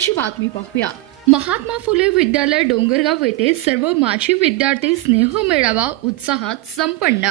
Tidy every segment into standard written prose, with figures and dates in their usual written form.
महत्त्वाची बातमी पाहूया। महात्मा फुले विद्यालय डोंगरगाव येथे सर्व माजी विद्यार्थी स्नेह मेळावा उत्साहात संपन्न।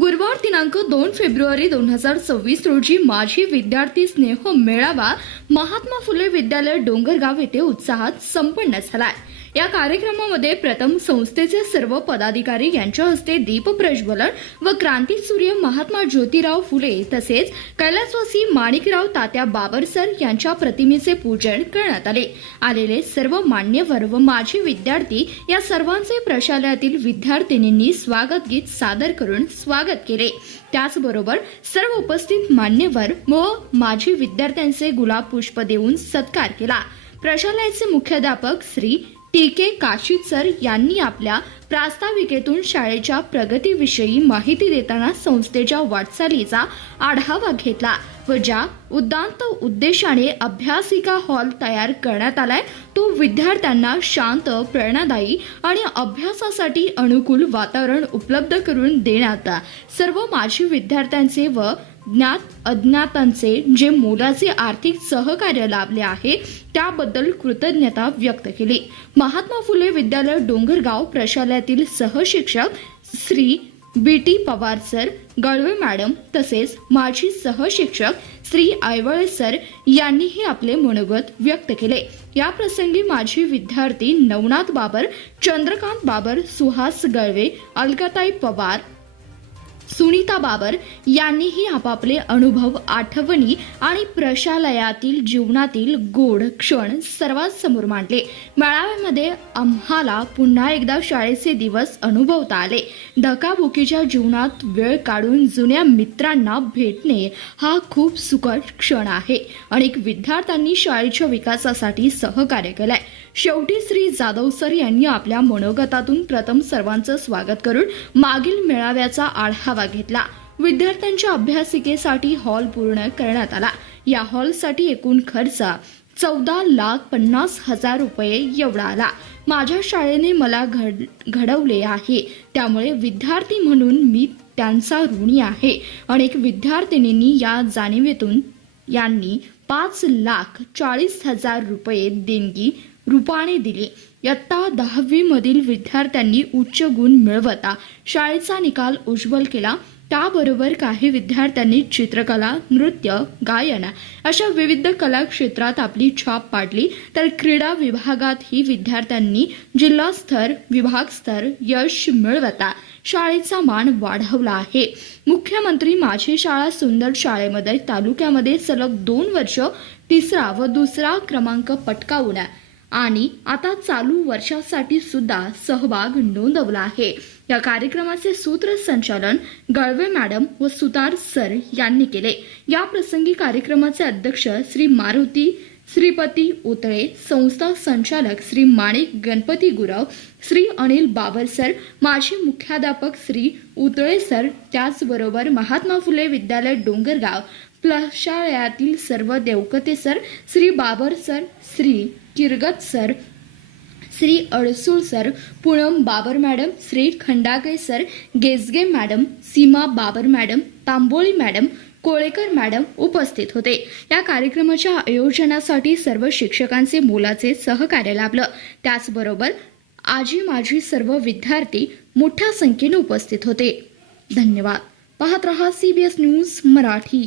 गुरुवार दिनांक 2 फेब्रुवारी 2026 रोजी माजी विद्यार्थी स्नेह मेळावा महात्मा फुले विद्यालय डोंगरगाव येथे उत्साहात संपन्न झाला। या कार्यक्रमामध्ये प्रथम संस्थेचे सर्व पदाधिकारी यांच्या हस्ते दीप प्रज्वलन व क्रांतीसूर्य महात्मा ज्योतिराव फुले तसेच कैलासवासी माणिकराव तात्या बाबरसर यांच्या प्रतिमेचे पूजन करण्यात आले। आलेले सर्व मान्यवर व माजी विद्यार्थी या सर्वांचे प्रशालेतील विद्यार्थिनींनी स्वागत गीत सादर करून स्वागत केले। त्याचबरोबर सर्व उपस्थित मान्यवर व माजी विद्यार्थ्यांचे गुलाब पुष्प देऊन सत्कार केला। प्रशालेचे मुख्याध्यापक श्री टी.के. काशीद सर यांनी आपल्या प्रास्ताविकेतून शाळेच्या प्रगतीविषयी माहिती देताना संस्थेच्या वाटचालीचा आढावा घेतला व ज्या उदात्त उद्देशाने अभ्यासिका हॉल तयार करण्यात आलाय तो विद्यार्थ्यांना शांत, प्रेरणादायी आणि अभ्यासासाठी अनुकूल वातावरण उपलब्ध करून देण्यात सर्व माजी विद्यार्थ्यांचे व ज्ञात अज्ञातांचे जे मोलाचे आर्थिक सहकार्य लाभले आहे त्याबद्दल कृतज्ञता व्यक्त केली। महात्मा फुले विद्यालय डोंगरगाव प्रशालेतील सहशिक्षक Shri B T. Pawar sir, Galve madam तसेच माजी सहशिक्षक श्री आयवळे सर यांनीही आपले मनोगत व्यक्त केले। या प्रसंगी माजी विद्यार्थी नवनाथ बाबर, चंद्रकांत बाबर, सुहास गळवे, अलकाताई पवार, सुनीता बाबर यांनीही आपापले अनुभव, आठवणी आणि प्रशालयातील जीवनातील गोड क्षण सर्वांसमोर मांडले। मेळाव्यामध्ये आम्हाला पुन्हा एकदा शाळेचे दिवस अनुभवता आले। धकाबुकीच्या जीवनात वेळ काढून जुन्या मित्रांना भेटणे हा खूप सुखद क्षण आहे। अनेक विद्यार्थ्यांनी शाळेच्या विकासासाठी सहकार्य केले। शेवटी श्री जाधव सर यांनी आपल्या मनोगतातून प्रथम सर्वांचं स्वागत करून मागील मेळाव्याचा आढावा घेतला। विद्यार्थ्यांच्या अभ्यासिकेसाठी हॉल पूर्ण करण्यात आला। या हॉलसाठी एकूण खर्च 14,50,000 रुपये एवढा आला। माझ्या शाळेने मला घडवले आहे, त्यामुळे विद्यार्थी म्हणून मी त्यांचा ऋणी आहे। अनेक विद्यार्थिनींनी या जाणीवेतून यांनी 5,40,000 रुपये देणगी रूपाने दिली। इयत्ता 10वी मधील विद्यार्थ्यांनी उच्च गुण मिळवता शाळेचा निकाल उज्ज्वल केला। त्याबरोबर काही विद्यार्थ्यांनी चित्रकला, नृत्य, गायन अशा विविध कला क्षेत्रात आपली छाप पाडली, तर क्रीडा विभागातही विद्यार्थ्यांनी जिल्हास्तर, विभागस्तर यश मिळवता शाळेचा मान वाढवला आहे। मुख्यमंत्री माझी शाळा सुंदर शाळेमध्ये तालुक्यामध्ये सलग 2 वर्ष तिसरा व दुसरा क्रमांक पटकावून आणि आता चालू वर्षासाठी सुद्धा सहभाग नोंदवला आहे। या कार्यक्रमाचे सूत्रसंचालन गळवे मॅडम व सुतार सर यांनी केले। या प्रसंगी कार्यक्रमाचे अध्यक्ष श्री मारुती श्रीपती उतळे, संस्था संचालक श्री माणिक गणपती गुरव, श्री अनिल बाबर सर, माजी मुख्याध्यापक श्री उतळे सर, त्याचबरोबर महात्मा फुले विद्यालय डोंगरगाव प्रशालेतील सर्व Deokate sir, Shri Babar sir, Shri Kirgat sir, Shri Adsul sir, Poonam Babar madam, Shri Khandage sir, गेजगे madam, Seema Babar madam, Tamboli madam, Kolekar madam उपस्थित होते। या कार्यक्रमाच्या आयोजनासाठी सर्व शिक्षकांचे मोलाचे सहकार्य लाभलं। त्याचबरोबर आजी माजी सर्व विद्यार्थी मोठ्या संख्येने उपस्थित होते। धन्यवाद। पाहत रहा CBS न्यूज मराठी।